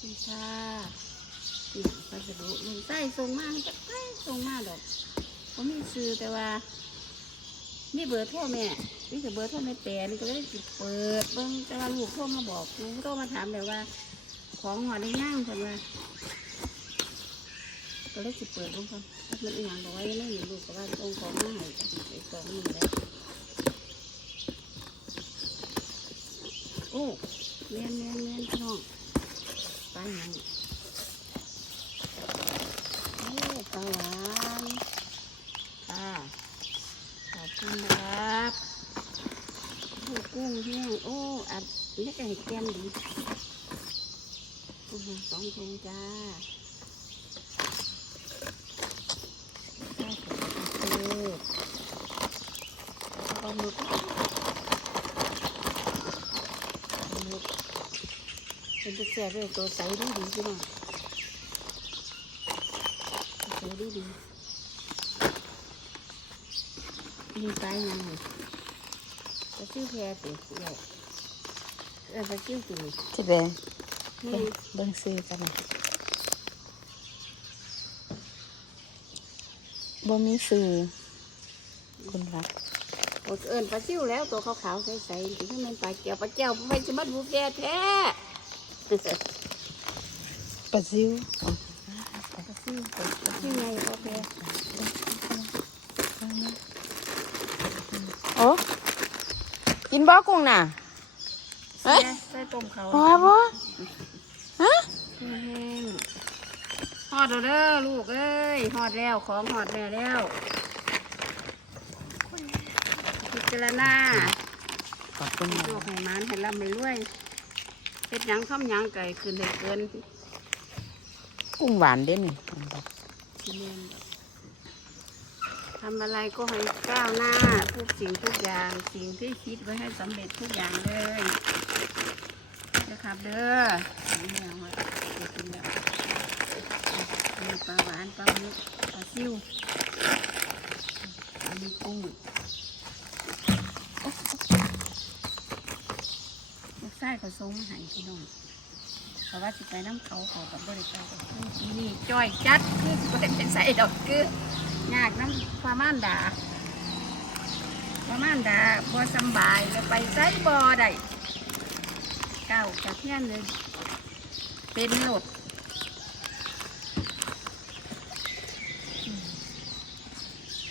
คุณค่ะนี่พัสดุลุงไส้ส่งมาก็ไส้ส่งมากดอกเขามีซื้อแต่ว่ามีเบอร์โทรแม่นี่คือเบอร์โทรแม่แต่นี่ก็เลยสิดเปิดเบิ่งแต่ว่าลูกโทรมาบอกลูกโทรมาถามแบบว่า ของหัวได้ย่างคนว่าก็เลยสิดเปิดลงคนมันอีหยังบอกว่ายังไม่เห็นลูกก็ว่าตรงของมาให้ไอ้ของนี่แหละโอ้เมียนเมียนเมียนพี่น้อง ปลาหยังโอ้ปลาหวานค่ะขอบคุณครับโอ้กุ้งแห้งโอ้อัดเล็กไก่แก้มดีกุ้งสองถุงจ้าได้ขอบคุณปลาหมึกปลาหมึก เป็นตัวแซ่บเลยตัวใสดีดีพี่น้องใสดีดีมีปลายังไงปลาซิ่วแพรติใหญ่เออปลาซิ่วติที่เบงนี่เบิ่งซื้อกันนะบ่มีซื้อคุณรักโอดเอิญปลาซิ่วแล้วตัวขาวๆใสๆที่ข้างในปลาแก้วปลาแก้วไม่จะมัดบุฟแกแท้ ปลาซิวปลาซิ่วปลาซิ่วไงพ่อแพรโอ้กินบ่กุ้งน่ะเฮ้ยใส่ต้มเขาพอบ่ฮะแห้งฮอดแล้วเด้อลูกเอ้ยฮอดแล้วของฮอดแล้วแล้วพิจารณาขอบคุณให้นะโชคให้หมานให้ร่ำให้รวย เฮ็ดหยังทำหยังไก่ขึ้นให้เกินกุ้งหวานเด่นที่แม่นดอกทำอะไรก็ให้ก้าวหน้าทุกสิ่งทุกอย่าง สิ่งที่คิดไว้ให้สำเร็จทุกอย่างเลยนะครับเด้อนี่ยังไงจะกินแล้วมีปลาหวานปลาหมึกปลาซิวอันนี้กุ้งลูก ไส้ก็ส่งมาให้พี่น้องเพราะว่าสิไปน้ำเขาเขากับบริการกับคือนี่จ้อยจัดคือสิไปเป็นใส่ดอกคือยากน้ำความม่านดาความม่านดาบ่สบายแล้วไปใส่บ่ได้เก้าจากเที่ยนเลยเป็นหลด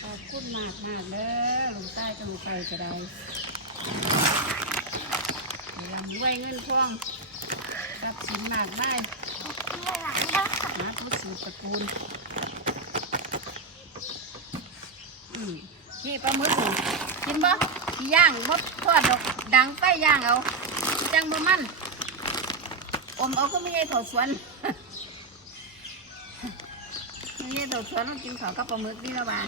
ขอบคุณมากมากเด้อลงใต้จะลงไปจะได้ ลำรวยเงินทองรับสินมากได้นะทุกสืบตระกูลอืมนี่ปลาหมึกกินบ่ย่างบ่ทอดดอกดังไฟย่างเอาจังบ่มันอมเอาก็ไม่ใช่ถอดสวนไม่ใช่ถอดสวนต้องกินข้าวกับปลาหมึกนี่ล้วว่า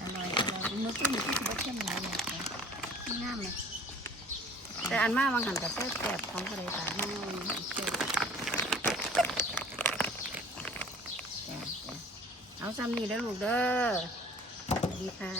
อร่อยอร่อยมื่อกี้มีที่บ เข้มหลายอย่างนะงามเลยแต่อันมาบางหันกับแซ่อแซ่บของทะไรตาไม่าเชื่อเอาซ้ำนี่เด้อลูกเด้อดีค่ะ